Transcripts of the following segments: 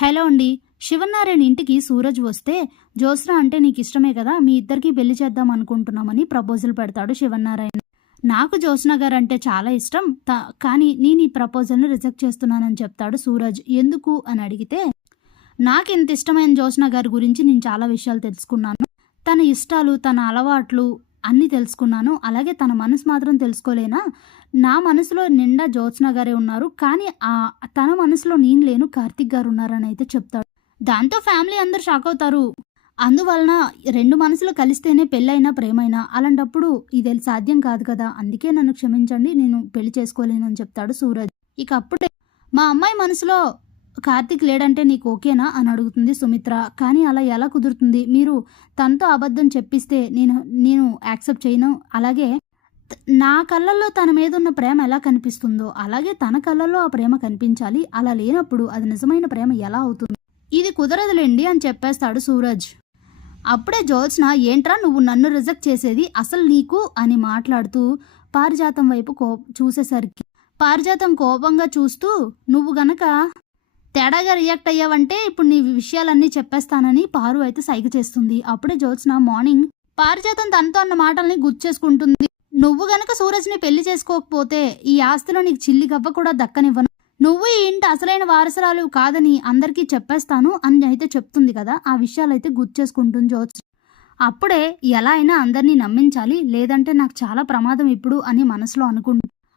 Hello అండి. శివనారాయణ ఇంటికి సూరజ్ వస్తే, జ్యోత్స్న అంటే నీకిష్టమే కదా, మీ ఇద్దరికీ పెళ్లి చేద్దాం అనుకుంటున్నామని ప్రపోజల్ పెడతాడు శివనారాయణ. నాకు జ్యోత్స్న గారంటే చాలా ఇష్టం, కానీ నేను ఈ ప్రపోజల్ని రిజెక్ట్ చేస్తున్నానని చెప్తాడు సూరజ్. ఎందుకు అని అడిగితే, నాకింత ఇష్టమైన జ్యోత్స్న గారి గురించి నేను చాలా విషయాలు తెలుసుకున్నాను. తన ఇష్టాలు, తన అలవాట్లు అన్నీ తెలుసుకున్నాను. అలాగే తన మనసు మాత్రం తెలుసుకోలేనా? నా మనసులో నిండా జ్యోత్స్న గారే ఉన్నారు, కానీ తన మనసులో నేను లేను, కార్తిక్ గారు ఉన్నారని అయితే చెప్తాడు. దాంతో ఫ్యామిలీ అందరు షాక్ అవుతారు. అందువలన రెండు మనసులు కలిస్తేనే పెళ్ళైనా ప్రేమైనా, అలాంటప్పుడు ఇది సాధ్యం కాదు కదా, అందుకే నన్ను క్షమించండి, నేను పెళ్లి చేసుకోలేనని చెప్తాడు సూరజ్. ఇక అప్పుడే మా అమ్మాయి మనసులో కార్తిక్ లేడంటే నీకు ఓకేనా అని అడుగుతుంది సుమిత్ర. కానీ అలా ఎలా కుదురుతుంది? మీరు తనతో అబద్ధం చెప్పిస్తే నేను యాక్సెప్ట్ చేయను. అలాగే నా కళ్ళల్లో తన మీద ఉన్న ప్రేమ ఎలా కనిపిస్తుందో అలాగే తన కళ్ళల్లో ఆ ప్రేమ కనిపించాలి. అలా లేనప్పుడు అది నిజమైన ప్రేమ ఎలా అవుతుంది? ఇది కుదరదులేండి అని చెప్పేస్తాడు సూరజ్. అప్పుడే జ్యోత్స్న, ఏంట్రా నువ్వు నన్ను రిజెక్ట్ చేసేది, అసలు నీకు అని మాట్లాడుతూ పారిజాతం వైపు చూసేసరికి పారిజాతం కోపంగా చూస్తూ, నువ్వు గనక తేడాగా రియాక్ట్ అయ్యావంటే ఇప్పుడు నీ విషయాలన్నీ చెప్పేస్తానని పారు అయితే సైగ చేస్తుంది. అప్పుడే జ్యోత్స్న మార్నింగ్ పారిజాతం తనతో అన్న మాటల్ని గుర్తు చేసుకుంటుంది. నువ్వు గనక సూరజ్ని పెళ్లి చేసుకోకపోతే ఈ ఆస్తిలో నీకు చిల్లి గవ్వ కూడా దక్కనివ్వను, నువ్వు ఈ ఇంటి అసలైన వారసురాలు కాదని అందరికీ చెప్పేస్తాను అని అయితే చెప్తుంది కదా. ఆ విషయాలైతే గుర్తు చేసుకుంటుంది జ్యోత్స్న. అప్పుడే ఎలా అయినా అందరినీ నమ్మించాలి, లేదంటే నాకు చాలా ప్రమాదం ఇప్పుడు అని మనసులో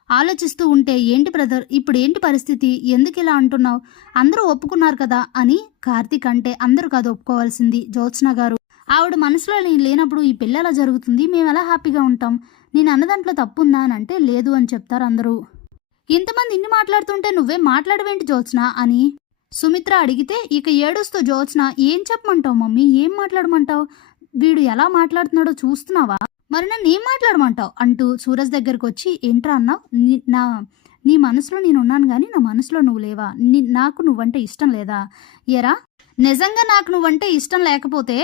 ఆలోచిస్తూ ఉంటే, ఏంటి బ్రదర్ ఇప్పుడు ఏంటి పరిస్థితి, ఎందుకు ఇలా అంటున్నావు, అందరూ ఒప్పుకున్నారు కదా అని కార్తిక్ అంటే, అందరూ కాదు ఒప్పుకోవాల్సింది, జ్యోత్స్న గారు. ఆవిడ మనసులో నేను లేనప్పుడు ఈ పెళ్ళి ఎలా జరుగుతుంది, మేము ఎలా హ్యాపీగా ఉంటాం, నేను అన్నదాంట్లో తప్పుందా అని అంటే, లేదు అని చెప్తారు అందరూ. ఇంతమంది ఇన్ని మాట్లాడుతుంటే నువ్వేం మాట్లాడవేంటి జ్యోత్స్న అని సుమిత్ర అడిగితే, ఇక ఏడుస్తూ జ్యోత్స్న, ఏం చెప్పమంటావు మమ్మీ, ఏం మాట్లాడమంటావు, వీడు ఎలా మాట్లాడుతున్నాడో చూస్తున్నావా, మరి నన్ను ఏం మాట్లాడమంటావు అంటూ సూరజ్ దగ్గరకు వచ్చి, ఏంట్రా అన్నావు, నీ మనసులో నేనున్నాను కానీ నా మనసులో నువ్వు లేవా, నాకు నువ్వంటే ఇష్టం లేదా, ఏరా నిజంగా నాకు నువ్వంటే ఇష్టం లేకపోతే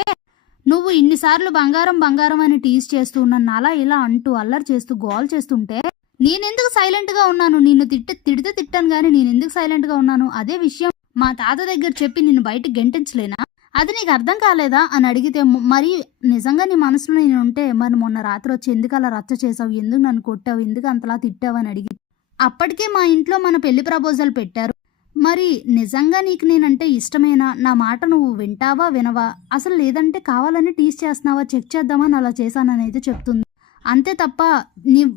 నువ్వు ఇన్నిసార్లు బంగారం బంగారం అని టీజ్ చేస్తూ నన్ను అలా ఇలా అంటూ అల్లరి చేస్తూ గోల్ చేస్తుంటే నేనెందుకు సైలెంట్గా ఉన్నాను, నిన్ను తిడితే తిట్టాను కానీ నేనెందుకు సైలెంట్గా ఉన్నాను, అదే విషయం మా తాత దగ్గర చెప్పి నిన్ను బయటకు గెంటించలేనా, అది నీకు అర్థం కాలేదా అని అడిగితే, మరి నిజంగా నీ మనసులో నేను ఉంటే మరి మొన్న రాత్రి వచ్చి ఎందుకు అలా రచ్చ చేసావు, ఎందుకు నన్ను కొట్టావు, ఎందుకు అంతలా తిట్టావు అని అడిగి, అప్పటికే మా ఇంట్లో మన పెళ్లి ప్రపోజల్ పెట్టారు, మరి నిజంగా నీకు నేనంటే ఇష్టమేనా, నా మాట నువ్వు వింటావా వినవా, అసలు లేదంటే కావాలని టీజ్ చేస్తున్నావా, చెక్ చేద్దామని అలా చేశానని అయితే చెప్తుంది. అంతే తప్ప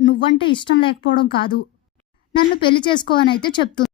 నువ్వంటే ఇష్టం లేకపోవడం కాదు, నన్ను పెళ్లి చేసుకో అని అయితే చెప్తుంది.